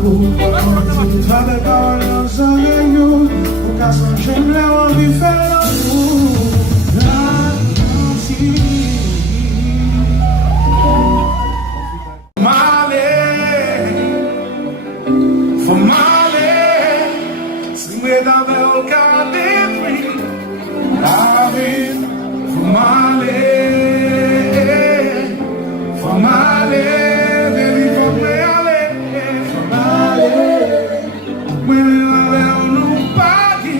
Fate parole non so che io, un caso non c'è un leone di ferro. For Mali, sing without the old God in me. I've been for Mali, baby, for Mali, when I have nobody.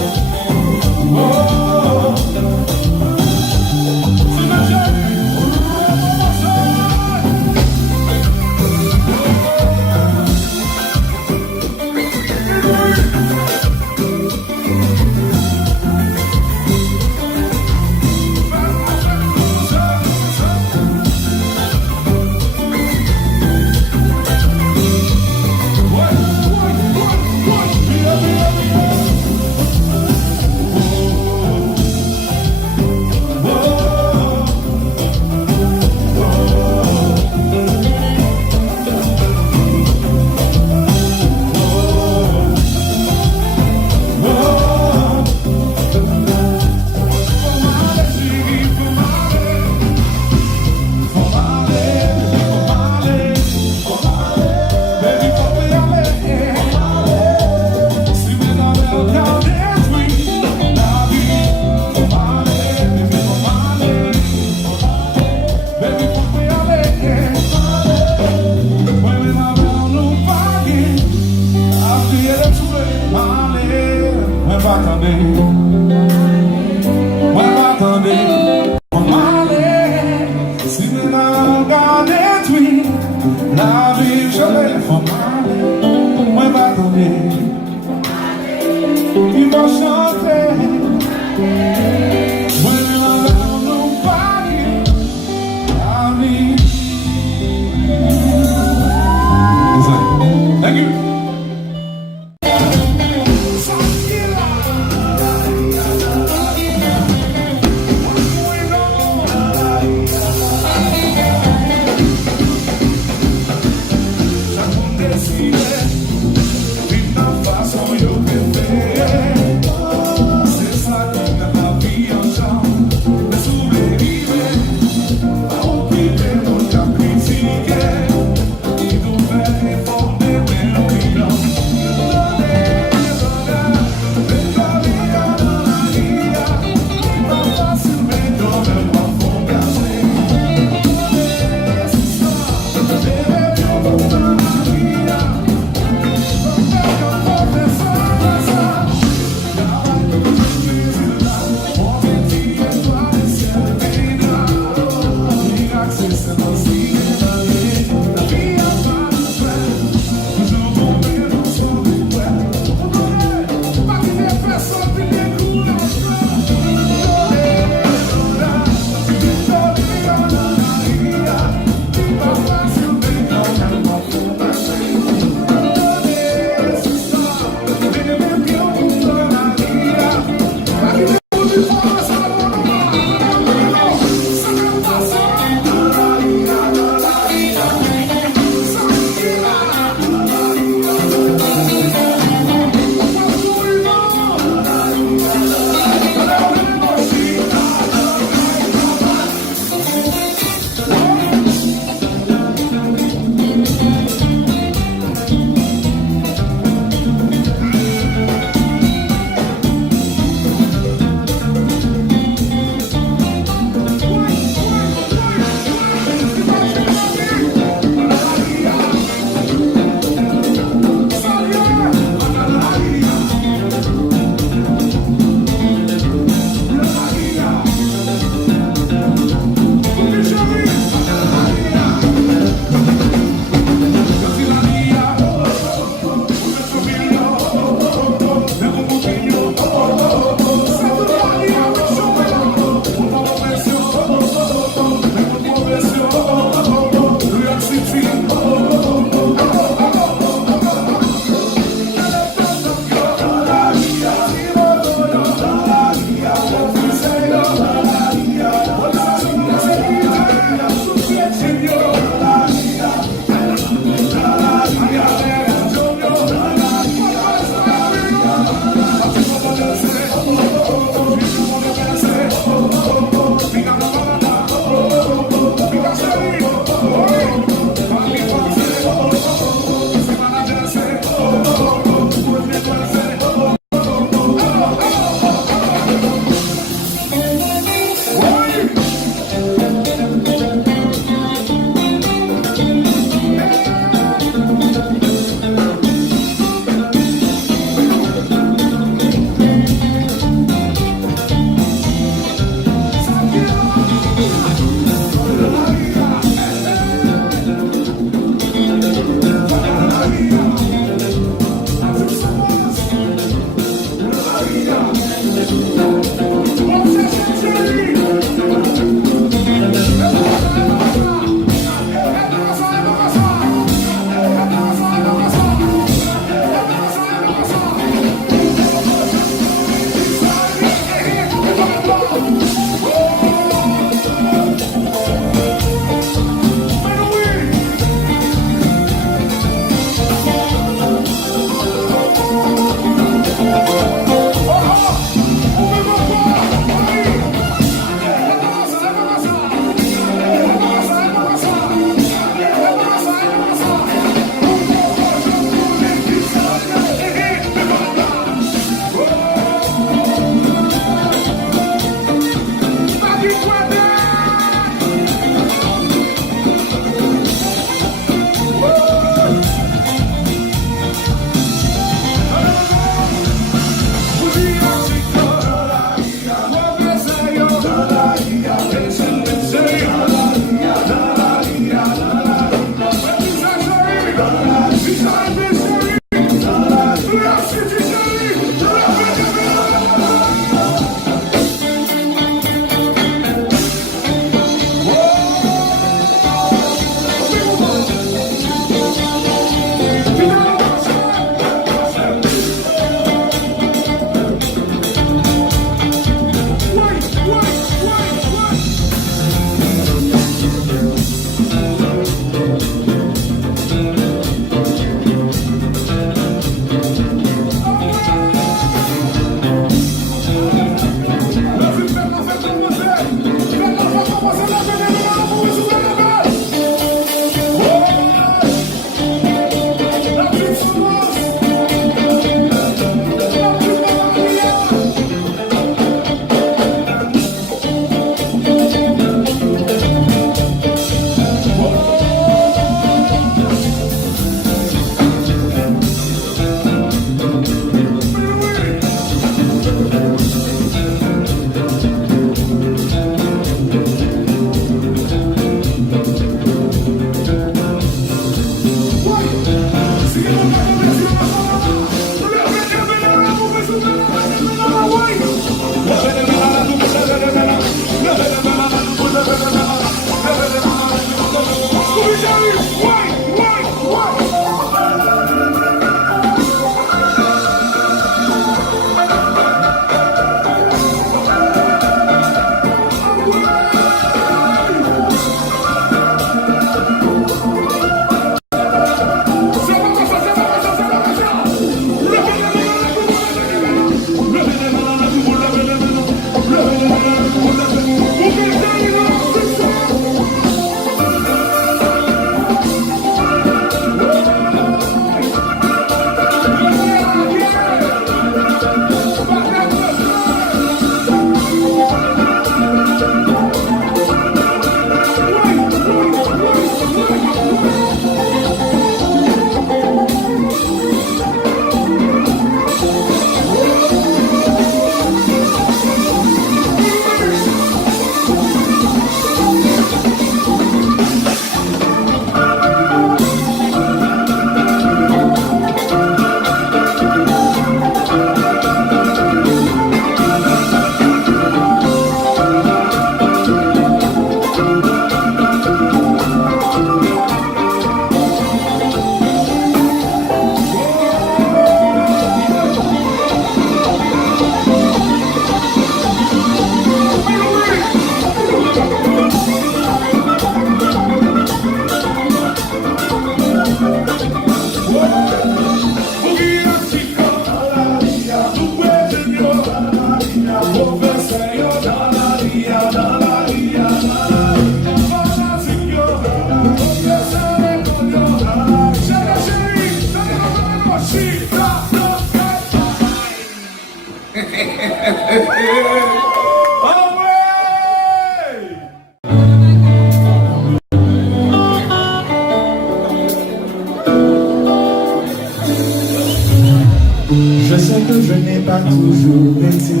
Je sais que je n'ai pas toujours été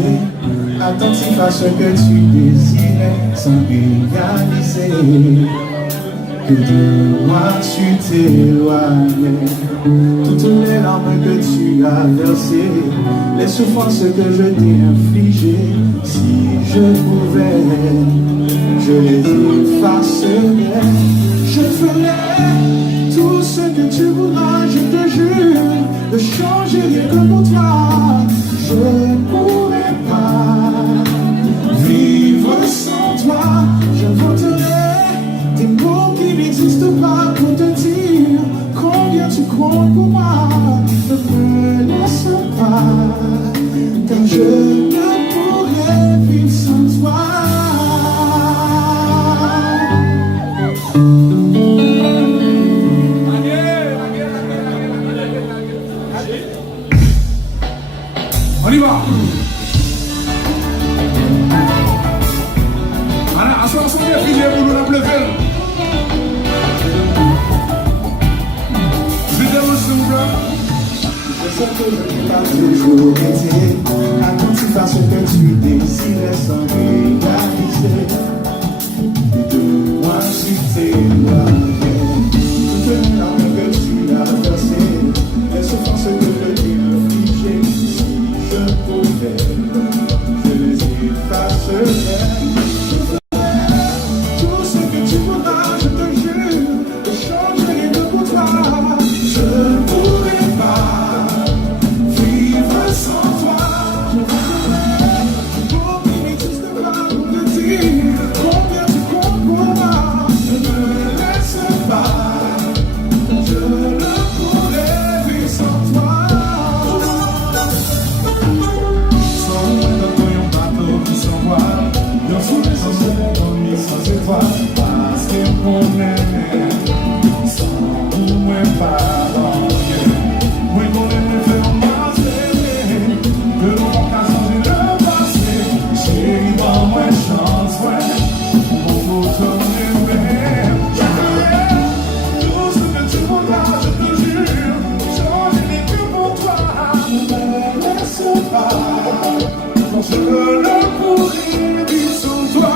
attentif à ce que tu désirais sans réaliser que de moi tu t'éloignais. Toutes les larmes que tu as versées, les souffrances que je t'ai infligées, si je pouvais, je les effacerais. Je ferais tout ce que tu voudras, je te jure, de changer rien que pour toi. Je ne pourrais pas vivre sans toi. J'inventerai des mots qui n'existent pas pour te dire combien tu comptes pour moi. Ne me laisse pas, car je ne pourrais vivre sans toi. On y va. Allez, assoissons bien, fille, pour nous la lever. Je t'aime, s'il vous plaît. Je sais que je n'ai pas toujours été attentif à ce que tu désirais sans réaliser. Et de moi, tu t'éloignais. Toutes les larmes que tu as versées, les souffrances que je t'ai infligées, si je pouvais, je les effacerais. Tout ce que tu voudras, je te jure, de changer rien que pour toi. Je ne pourrais pas vivre sans toi. Je voudrais pour qu'il n'existe pas pour te dire combien tu comptes pour moi. Ne me laisse pas, je ne pourrais vivre sans toi. Sans moi dans un bateau sans voile, dans sous les oceans dormir sans étoiles, parce que mon aimé sans moi pardonner. Moi qu'on aime faire marcher, que l'on va changer le passé. Chérie, moi chance, ouais, on faut tourner. Tout ce que tu voudras, je te jure, changer les que pour toi. Ne me laisse pas, je ne pourrais vivre sans toi.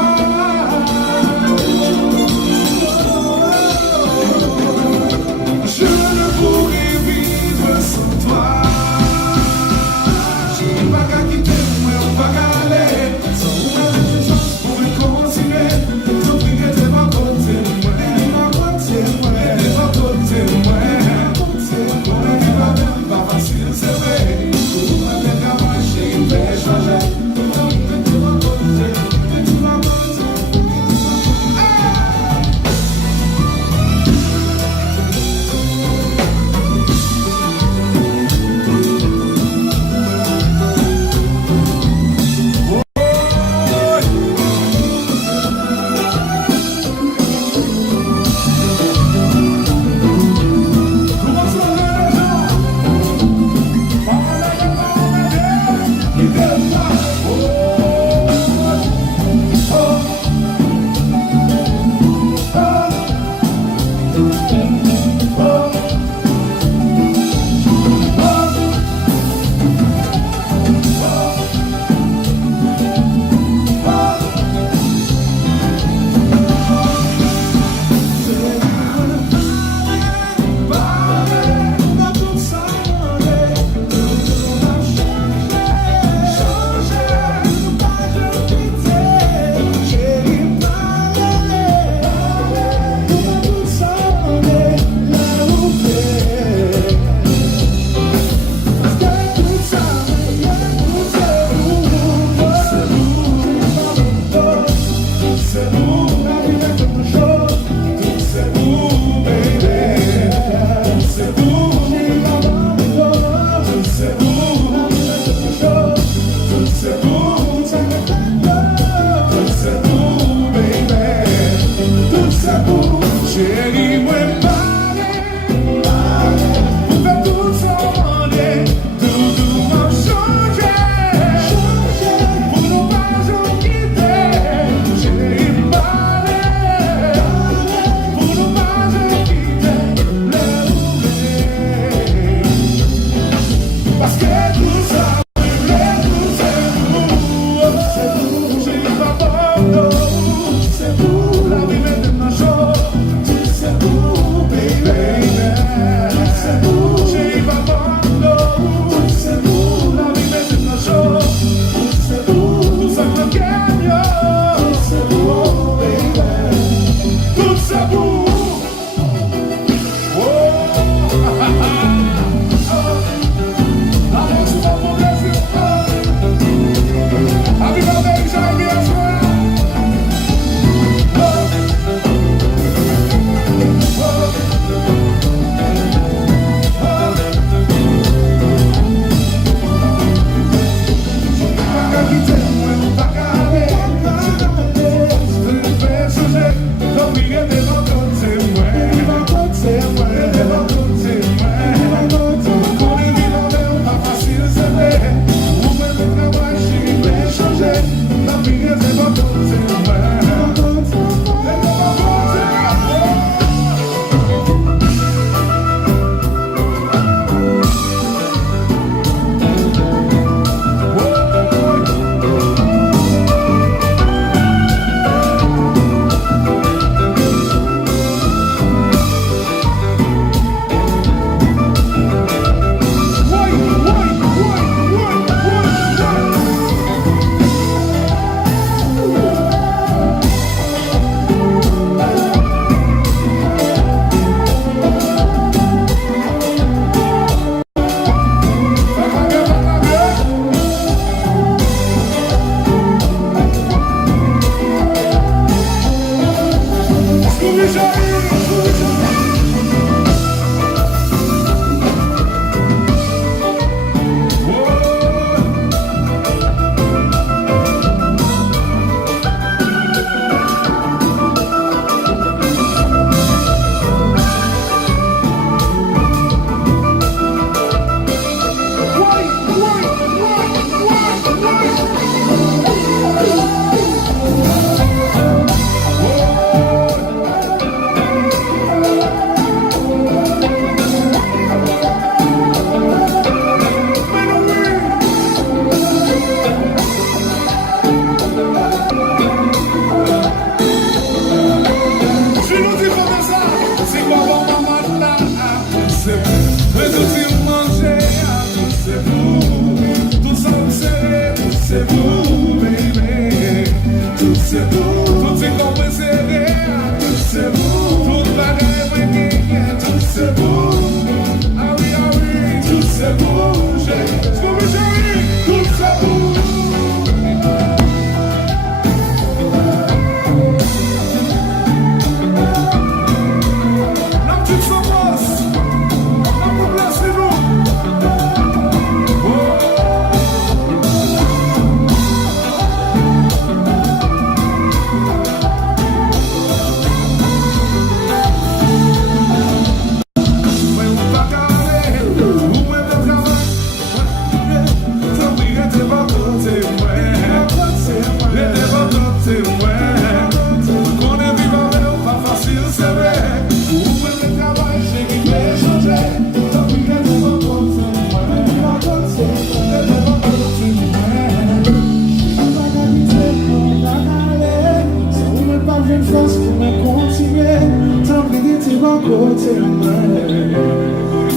une force pour me continuer. Tant pis que tu vas côté moi.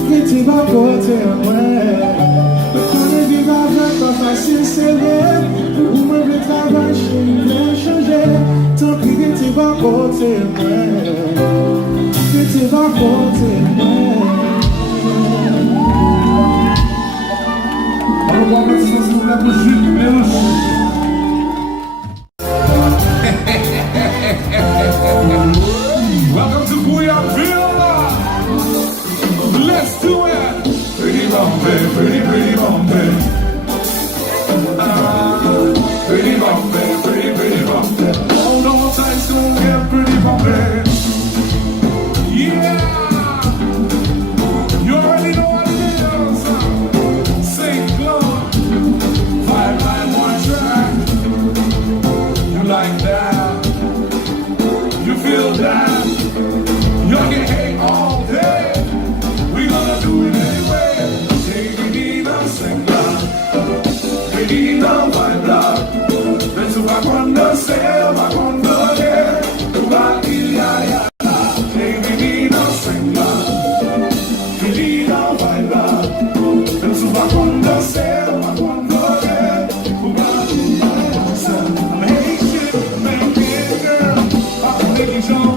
Que tu vas côté moi. Quand les vies avec pas facile, c'est vrai. Pour moi, le travail, je vais changer. Tant pis que tu vas côté moi. Que tu vas côté moi. Alors, on va mettre ça sur la bouche, mélange. Welcome to Bouillonville. Let's do it. Pretty Bombay, pretty Bombay. Pretty Bombay, pretty Bombay. Hold on tight, it's gonna get pretty Bombay. Yeah. You already know what it is. Same club, 5 line, 1 track. You like that? You feel that? You can hate all day. We gonna do it anyway. Take it in a single. Take it in a vibe block. Let's walk on the sail, walk on the air. Walk in the eye. Take it in a single. Take it in a vibe block. Let's walk on the sail, walk on the air. Walk in the eye. I'm Haitian, American girl. I'm making sure.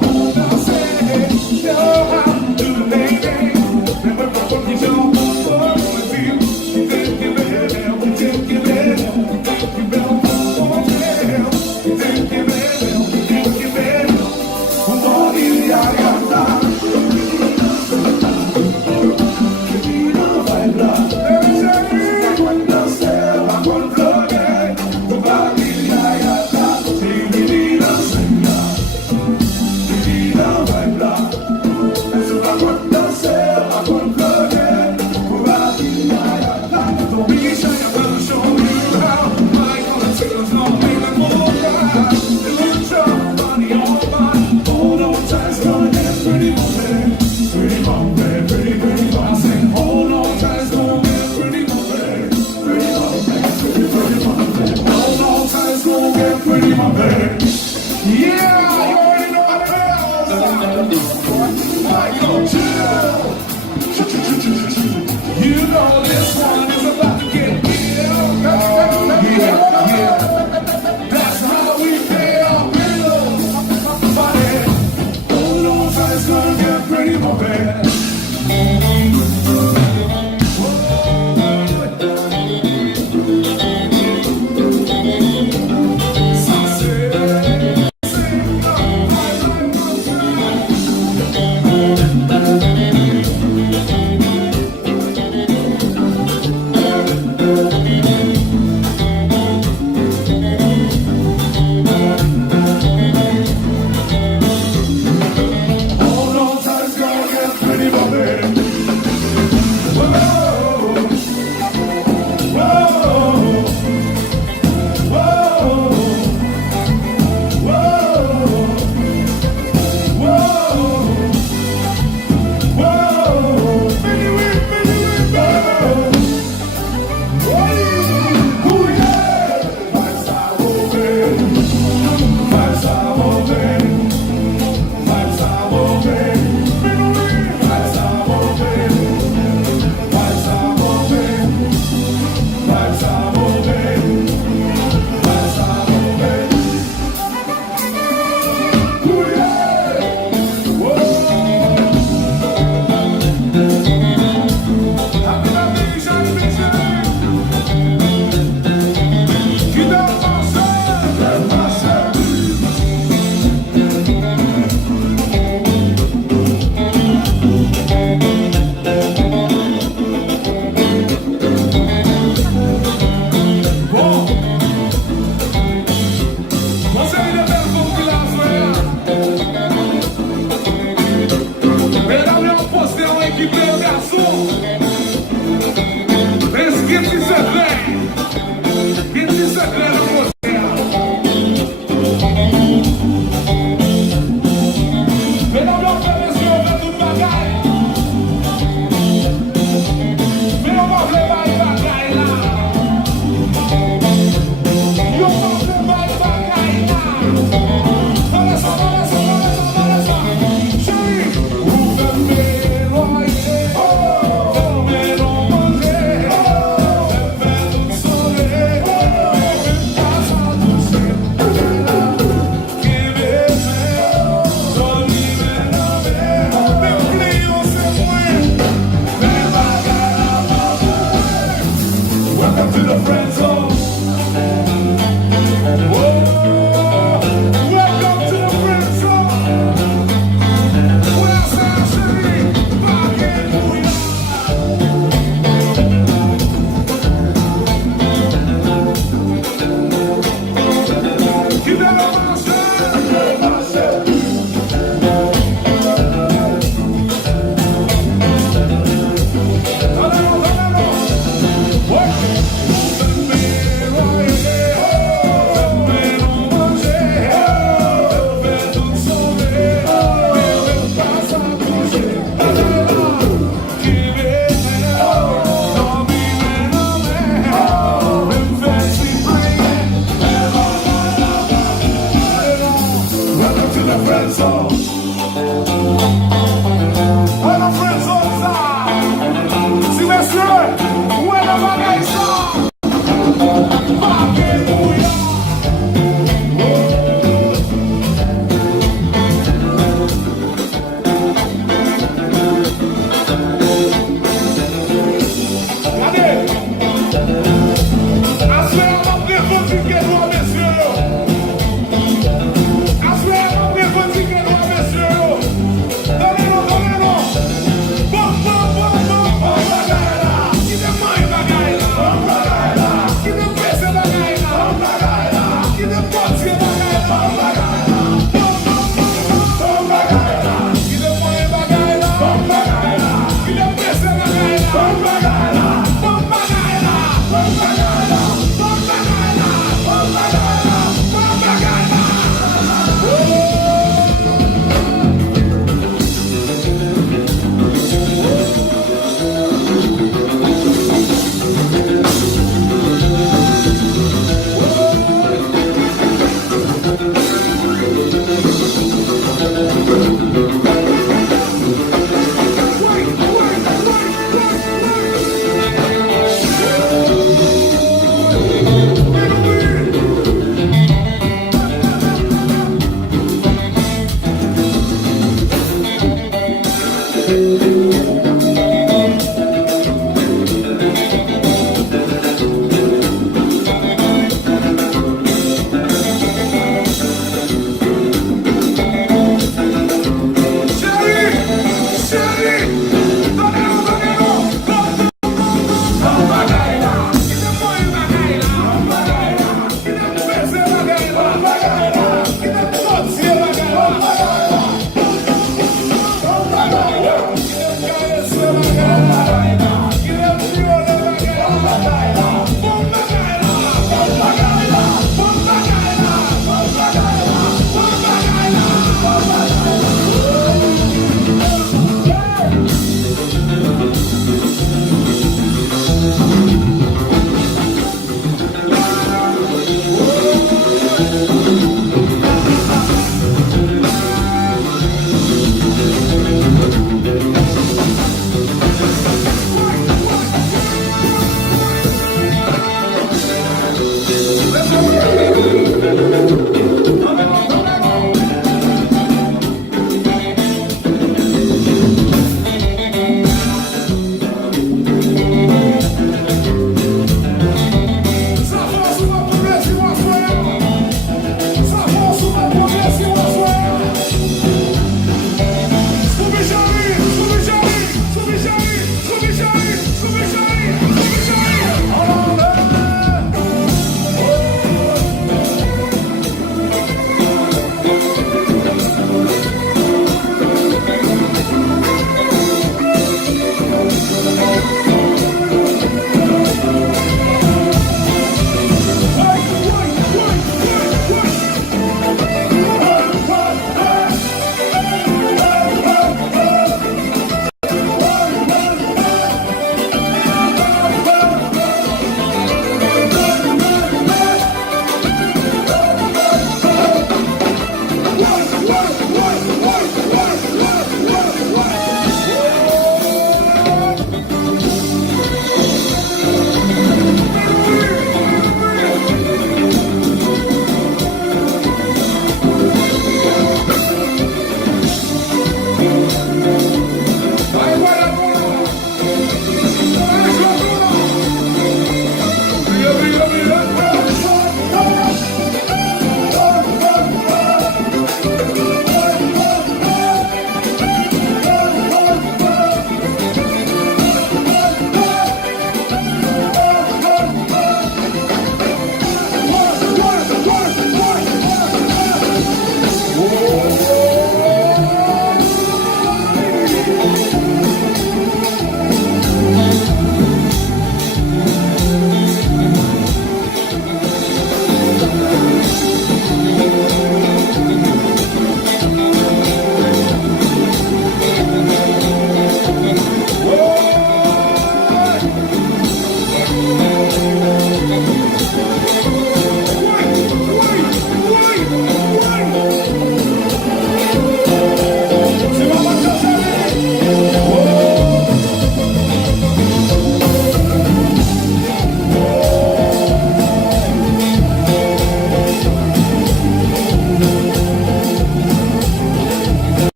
Olha só, Frenzo. Bueno, Frenzo, ça. Si monsieur, où est le bagage ça? Alléluia. Regardez. Assurez mon défendu que nous, messieurs. Assurez mon défendu que nous, messieurs. Donnez-nous, donnez-nous. Bon, bon, bon, bon, bon, bagaille là. Qui demande bagaille là? Bon, bagaille là. Qui ne pèse bagaille là? Bon, bagaille là. Qui ne porte bagaille là? Bon, bagaille là. Bon, bon, bon, bon, bagaille là. Qui demande bagaille là? Bon, bagaille là. Qui ne pèse bagaille là? Bon, bagaille là. Bon, bagaille là. Bon, bagaille là. Bon, bagaille là. Bon, bagaille là. Bon, bagaille là.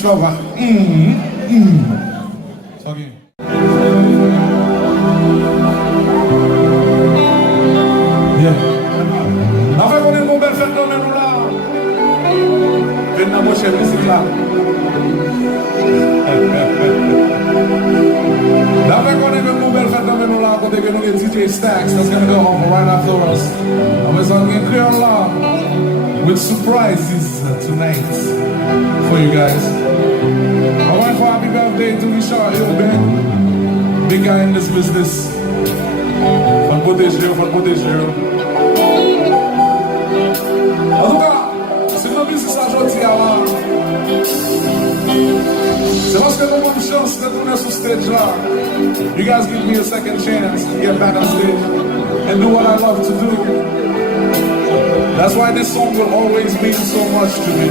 Trova. 저기. Yeah. Avec on est mon bel phénomène là. Venez mon cher musique là. Avec on est mon bel phénomène là. Côté que nous les DJ Stacks, that's gonna go home right after us. On va s'en get clear là. With surprises tonight for you guys. I want for happy birthday to Richard Hill, man. Big guy in this business. Faut protéger. En tout cas, c'est notre business aujourd'hui. C'est parce que nous avons une chance de tourner sur stage là. You guys give me a second chance to get back on stage and do what I love to do. That's why this song will always mean so much to me.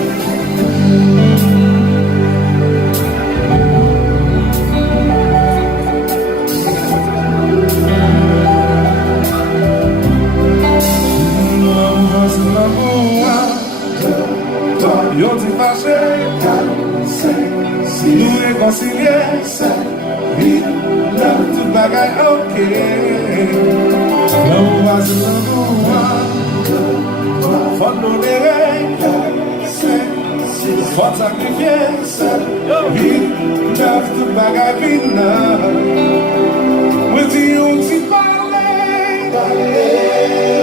Yo t'y fâché, nous réconcilier, tout bagaille ok. L'amour va se faut nous libérer, faut sacrifier, tout bagaille fina. We dit on t'y parler,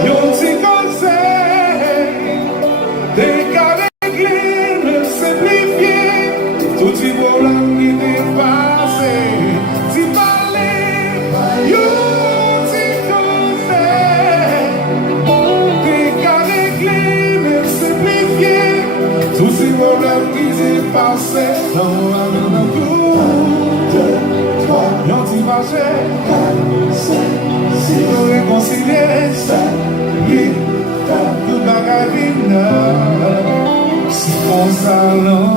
on t'y conseille, décalé. Tout ce problème qui dépasse, tu parlais, you t'y conseille, t'es qu'à régler, même simplifier. Tout ce problème qui dépasse, dans un coup, y'en t'y marché, si nous réconcilier, tout bagaille vina, si on s'allonge.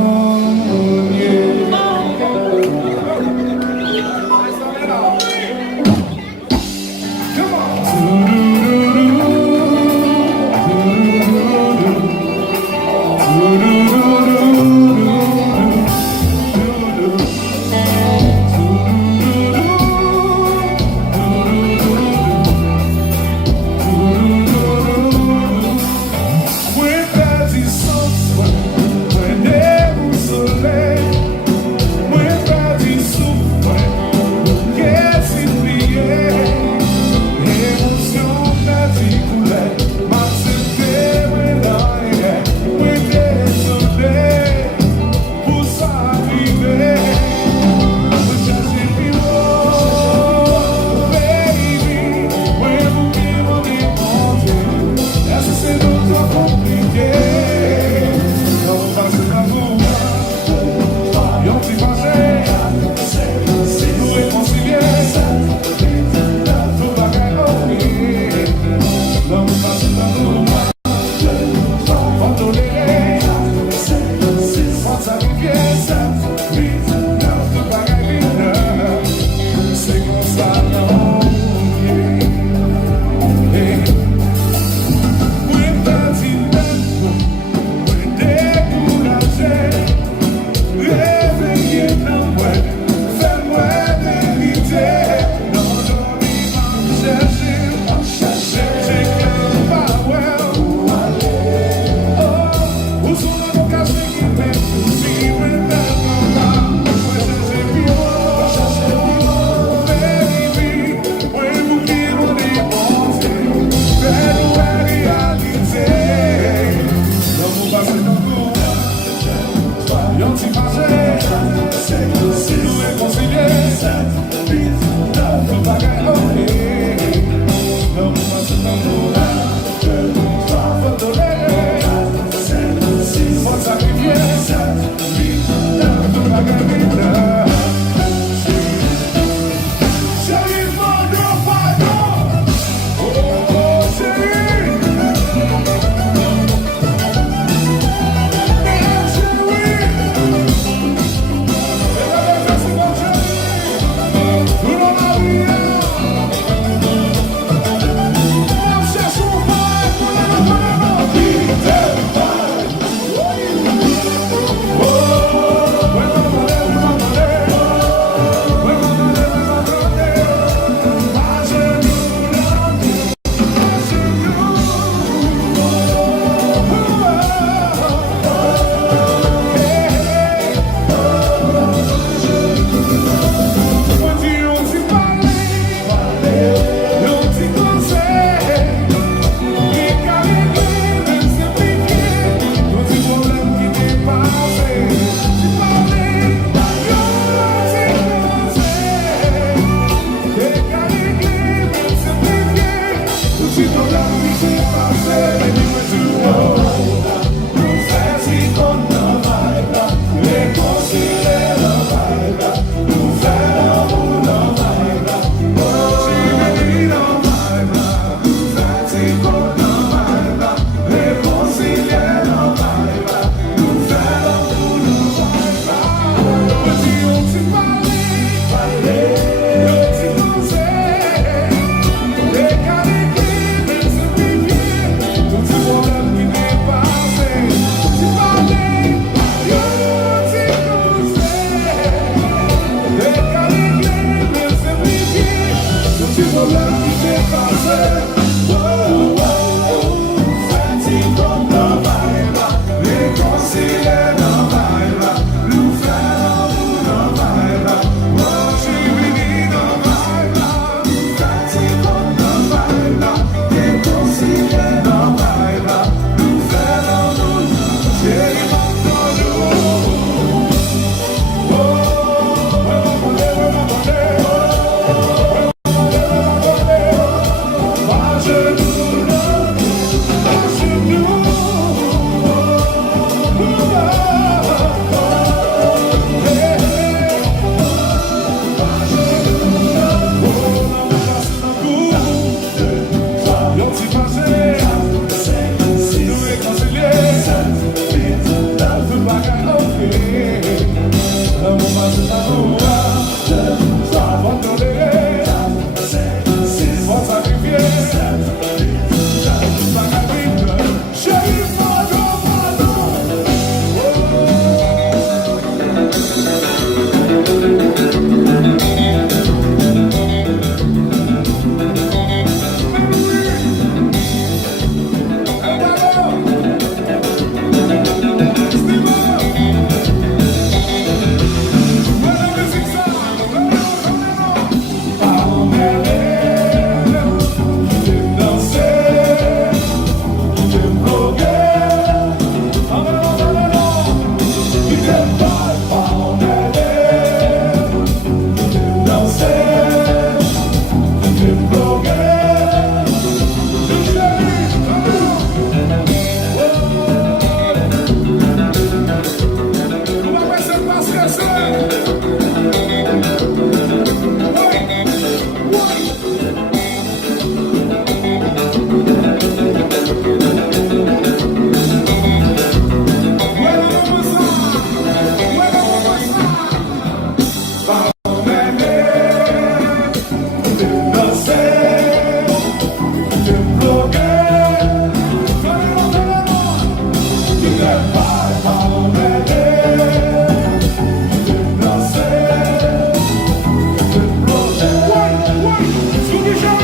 Scooby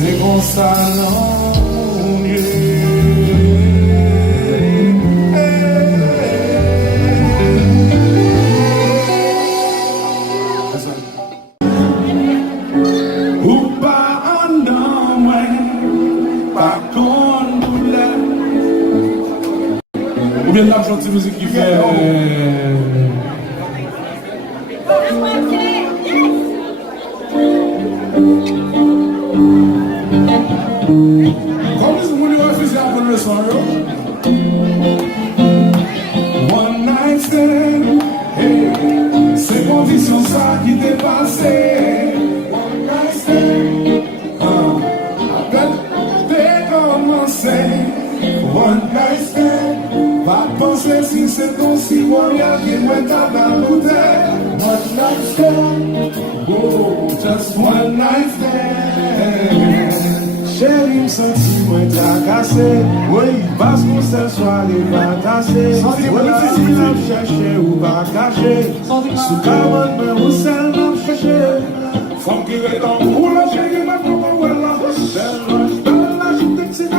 c'est comme ça, non, yeah. Ou pas en homme, pas qu'on douleur. Ou bien la gentille musique qui fait. Comme si vous voulez refuser à prendre le son, one night stand, hey, c'est conditions ça qui t'est passé. One night stand, à peine t'es commencé. One night stand, pas penser si c'est ton si moyen qui me tape dans l'hôtel. One night stand, oh, just one night stand. Chérie, me senti moins tracassé. Oui, parce qu'on se soit les batassés. Oui, si l'on cherche ou pas caché. Sous carotte, mais où celle l'on cherche. Faut qu'il est dans le cou, la chérie, ma propre voilà. Bella, je te dis là.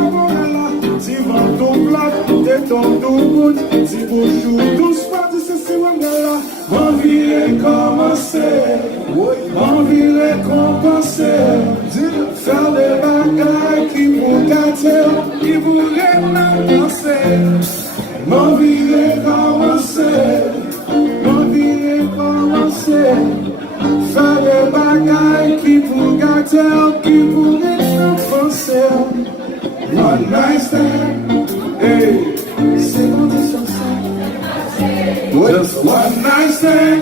Si vent ton plat, t'es ton tout bout. Si bouchou, tout soit, tu sais si on est là. Mon vie est commencée. Mon vie est compensée. Faire des bagailles qui vous gâter, qui vous renoncer. Mon vie est commencée. Mon vie est commencée. Faire des bagailles qui vous gâter, qui vous renoncer. One night stand, hey, c'est condition ça. Just one night stand.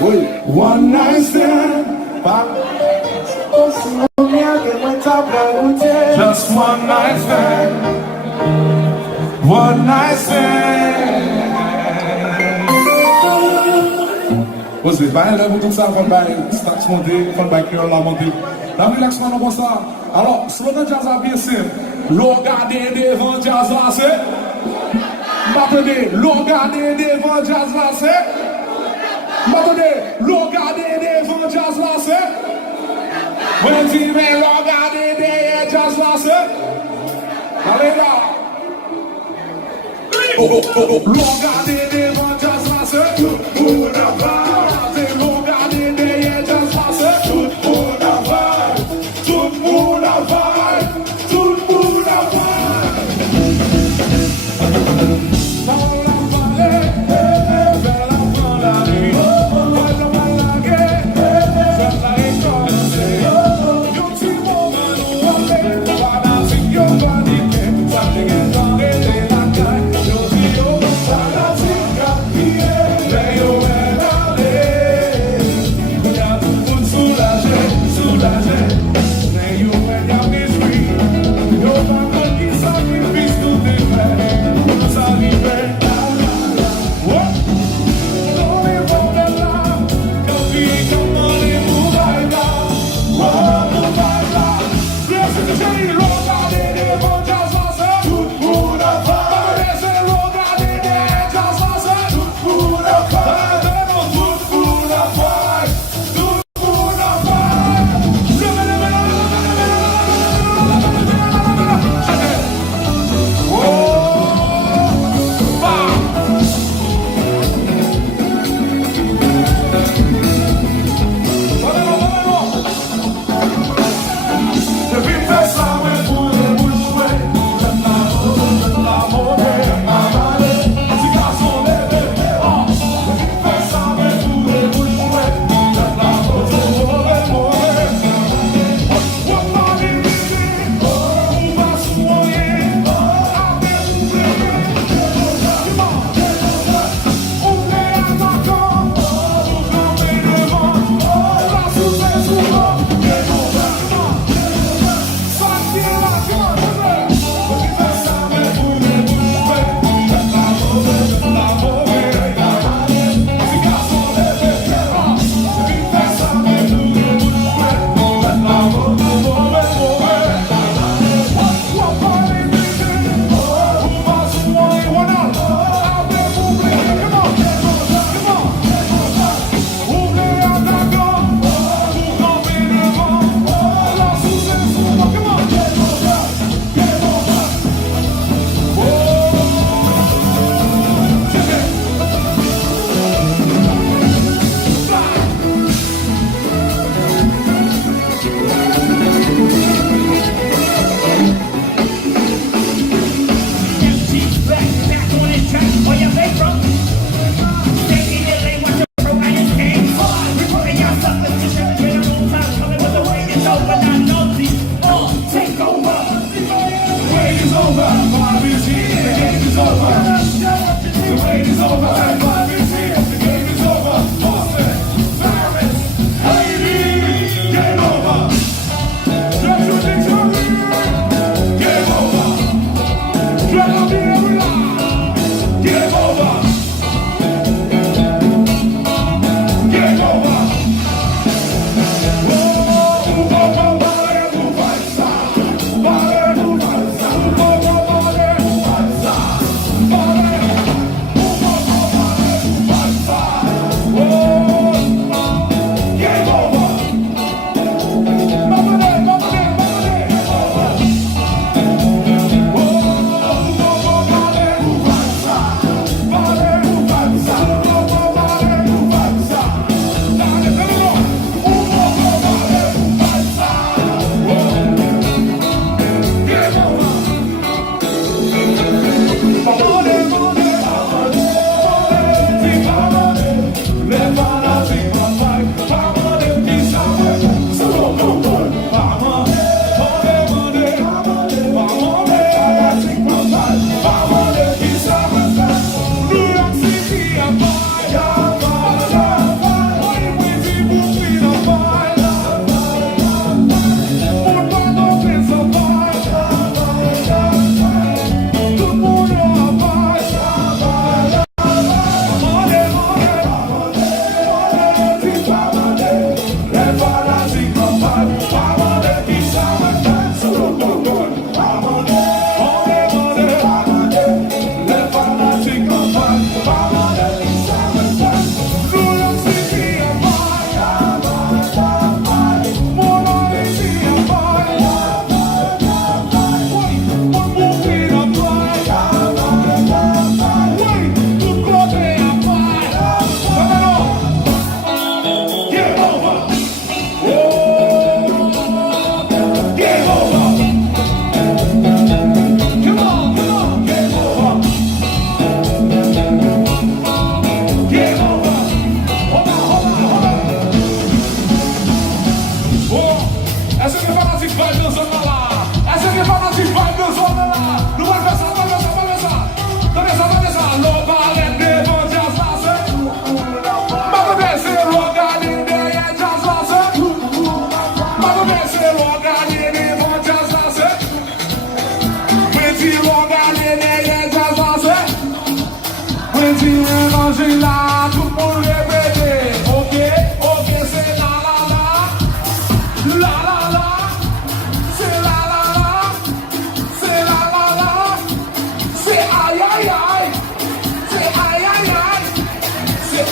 Oui, one night stand. Just one night stand. One night stand. Vous savez, bah, là, vous tout ça, faut bah, stacks monter, faut bah, cœur la monter. La relaxement, on pense ça. Alors, slogan jazz à bien simple. L'eau garder devant jazz là, c'est. M'attendez, l'eau garder devant jazz là, c'est. M'attendez, l'eau garder devant jazz là, c'est. When tu mets l'eau garder devant jazz là, c'est. Allez là. L'eau garder devant jazz là, c'est. Tout le monde a pas.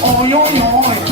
Oh, yo, yo.